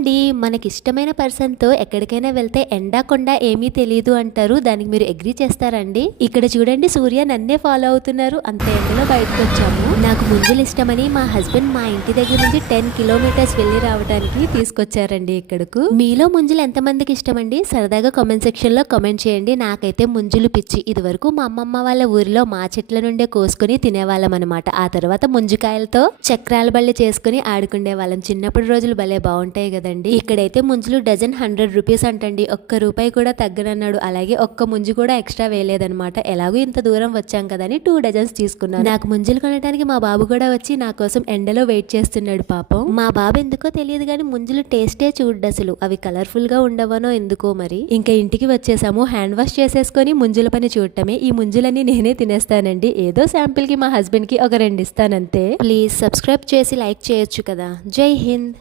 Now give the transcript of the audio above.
ఏమండి, మనకిష్టమైన పర్సన్తో ఎక్కడికైనా వెళ్తే ఎండా కొండ ఏమీ తెలియదు అంటారు. దానికి మీరు అగ్రీ చేస్తారండి? ఇక్కడ చూడండి, సూర్య నన్నే ఫాలో అవుతున్నారు. అంత ఎండలో బయటకు వచ్చాము. నాకు ముంజులు ఇష్టమని మా హస్బెండ్ మా ఇంటి దగ్గర నుంచి 10 కిలోమీటర్స్ వెళ్ళి రావడానికి తీసుకొచ్చారండి ఇక్కడకు. మీలో ముంజులు ఎంతమందికి ఇష్టమండి? సరదాగా కామెంట్ సెక్షన్ లో కామెంట్ చేయండి. నాకైతే ముంజులు పిచ్చి. ఇది వరకు మా అమ్మమ్మ వాళ్ళ ఊరిలో మా చెట్ల నుండే కోసుకుని తినేవాళ్ళం అనమాట. ఆ తర్వాత ముంజుకాయలతో చక్రాల బళ్ళి చేసుకుని ఆడుకునే వాళ్ళం. చిన్నప్పుడు రోజులు భలే బాగుంటాయి కదండి. ఇక్కడైతే ముంజులు డజన్ 100 రూపీస్ అంటండి. ఒక్క రూపాయి కూడా తగ్గనన్నాడు. అలాగే ఒక్క ముంజు కూడా ఎక్స్ట్రా వేయలేదనమాట. ఎలాగో ఇంత దూరం వచ్చాం కదని 2 డజన్స్ తీసుకున్నాను. నాకు ముంజులు కొనడానికి మా బాబు కూడా వచ్చి నా కోసం ఎండలో వెయిట్ చేస్తున్నాడు. పాపం మా బాబు ఎందుకో తెలియదు కానీ ముంజులు టేస్టే చూడ్డు అసలు. అవి కలర్ఫుల్ గా ఉండవనో ఎందుకో మరి. ఇంకా ఇంటికి వచ్చేసాము. హ్యాండ్ వాష్ చేసేసుకొని ముంజుల పని చూడటమే. ఈ ముంజులన్నీ నేనే తినేస్తానండి. ఏదో శాంపిల్ కి మా హస్బెండ్ కి ఒక 2 ఇస్తానంతే. ప్లీజ్ సబ్స్క్రైబ్ చేసి లైక్ చేయొచ్చు కదా. జై హింద్.